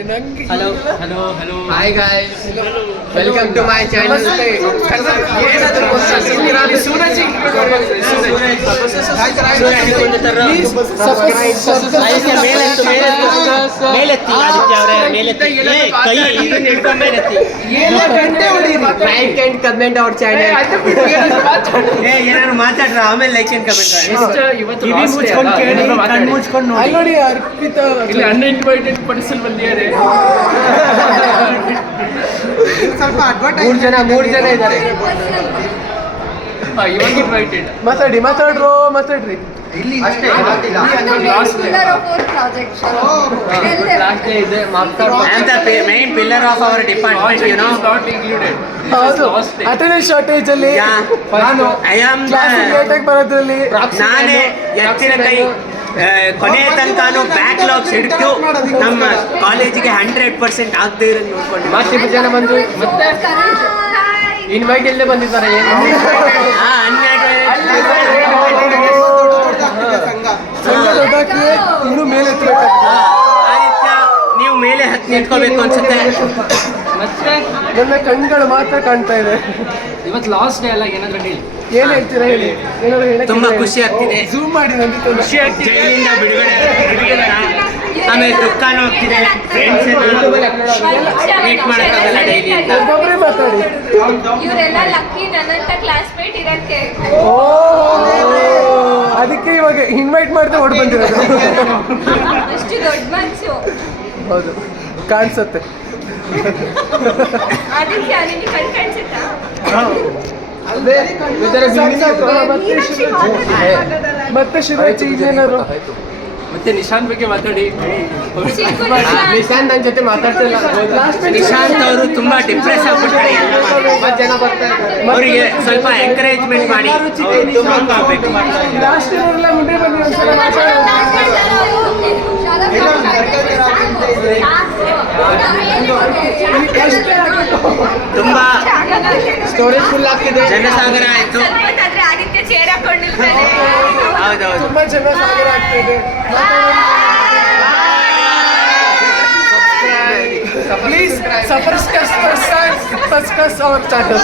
Hello. Hi guys, welcome to my channel. ಮೇಲೆತ್ತಿ Aditya ಅವರೇ ಮೇಲೆತ್ತಿ ಕೈ ಇದನ್ನ ಹಿಡ್ಕೊಂಡು ಮೇಲೆತ್ತಿ Like and comment our channel. ಏನಾದ್ರು ಮಾತಾಡ್ರ ಆಮೇಲೆ ಲೈಕ್ ಅಂಡ್ ಕಮೆಂಟ್ ಇವತ್ತು ಕಿವಿ ಮುಚ್ಕೊಂಡು ಕೇಳಿ ಕಣ್ಣು ಮುಚ್ಕೊಂಡು ನೋಡಿ ನೋಡಿ ಅರ್ಪಿತ ಇಲ್ಲಿ ಅನ್ಇನ್ವೈಟೆಡ್ ಪಡಿಸಲ್ ಬಂದಿದ್ದಾರೆ. ಸ್ವಲ್ಪ ಮೂರು ಜನ ಇದ್ದಾರೆ. ಇವಾಗ ಇನ್ವೈಟೆಡ್ ಮಾತಾಡ್ರಿ ಅಷ್ಟೇ ಲಾಸ್ಟ್ ಲಾಸ್ಟ್ ಇದೆ And the main pillar of our department, you know. Not included. ಹೌದು ಅಟೆಂಡೆನ್ಸ್ ಶಾರ್ಟೇಜ್ ಅಲ್ಲಿ I am ಲೇಟ್ ಆಗಿ ಬರೋದ್ರಲ್ಲಿ ನಾನೇ ಎತ್ತಿನ ಕೈ ಕೊನೆಯ ತನಕನೂ ಬ್ಯಾಕ್ಲಾಗ್ಸ್ ಹಿಡಿದು ನಮ್ಮ ಕಾಲೇಜಿಗೆ 100% ಆಗದೆ ಇರೋದು ನೋಡ್ಕೊಂಡು ಮತ್ತೆ ಜನ ಬಂದು ಮತ್ತೆ ಇನ್ವೈಟ್ ಇಲ್ಲದೆ ಬಂದಿದ್ದಾರೆ. ಸಂಘ ದೊಡ್ಡಾಕಿ ಇನ್ನು ಮೇಲೆ ಎತ್ತಬೇಕಾಗ್ತದೆ. ಆದಿತ್ಯ ನೀವು ಮೇಲೆ ಹತ್ತಿ ನಿಂತ್ಕೋಬೇಕು ಅನ್ಸುತ್ತೆ. ಮತ್ತೆ ನನ್ನ ಕಣ್ಗಳು ಮಾತ್ರ ಕಾಣ್ತಾ ಇದೆ. ಇವತ್ತು ಲಾಸ್ಟ್ ಡೇ ಅಲ್ಲ, ಏನಾದ್ರು ಹೇಳಿ. ಏನ್ ಹೇಳ್ತೀರಾ ಹೇಳಿ, ಏನಾದ್ರು ಹೇಳಕ್ಕೆ ತುಂಬಾ ಖುಷಿ ಆಗ್ತಿದೆ. ಝೂಮ್ ಮಾಡಿ ನನಗೆ ಖುಷಿ ಆಗ್ತಿದೆ. ಜೈಲಿಂದ ಬಿಡುಗಡೆ ಆಮೇಲೆ ದುಃಖನೂ ಆಗ್ತಿದೆ. ಫ್ರೆಂಡ್ಸ್ ಮೀಟ್ ಮಾಡೋಕ್ಕಾಗಲ್ಲ ಡೈಲಿ ಅಂತ. ಒಬ್ಬೊಬ್ಬರೇ ಮಾತಾಡಿ. ಇವರೆಲ್ಲ ಲಕ್ಕಿ ನನ್ನಂತ ಕ್ಲಾಸ್ಮೇಟ್ ಇರಕ್ಕೆ. ಓ ಅದಕ್ಕೆ ಇವಾಗ ಇನ್ವೈಟ್ ಮಾಡ್ದೆ ಹೊಡ್ ಬಂದಿರೋದು. ಅಷ್ಟು ದೊಡ್ಡ ಮನ್ಸು. ಹೌದು ಕಾಣಿಸುತ್ತೆ. ಆದಿತ್ಯ ನಿಮಗೆ ಕಣ್ ಕಾಣಿಸುತ್ತಾ? ಮತ್ತೆ ಶಿವರಾಜ್ ಇನ್ನೇನಾದ್ರು ಮತ್ತೆ ನಿಶಾಂತ್ ಬಗ್ಗೆ ಮಾತಾಡಿ. ಚಿಕ್ಕು ನಿಶಾಂತ್ ನನ್ನ ಜೊತೆ ಮಾತಾಡ್ತಿಲ್ಲ. ನಿಶಾಂತ್ ಅವರು ತುಂಬಾ ಡಿಪ್ರೆಸ್ ಆಗ್ಬಿಟ್ಟಾರೆ. ತುಂಬಾ ಜನ ಬರ್ತಾ ಇದ್ದಾರೆ. ಅವರಿಗೆ ಸ್ವಲ್ಪ ಎಂಕರೇಜ್ಮೆಂಟ್ ಮಾಡಿ ಸ್ಟ್ರಾಂಗ್ ಆಗಬೇಕು. ಲಾಸ್ಟ್ ಇರೋರೆಲ್ಲ ಮುಂದೆ ಬನ್ನಿ ಒಂದ್ಸಲ ಮಾತಾಡೋಣ. ತುಂಬಾ ಸ್ಟೋರೇಜ್ ಫುಲ್ ಆಗ್ತಿದೆ. ಜನಸಾಗರ ಆಯ್ತು. ಆದಿತ್ಯ ಚೇರ್ ಹಾಕೊಂಡಿರ್ತಾನೆ. ಹೌದೌದು. ತುಂಬಾ ಜನ ಸಾಗರ ಆಗ್ತಿದೆ. Please subscribe our channel.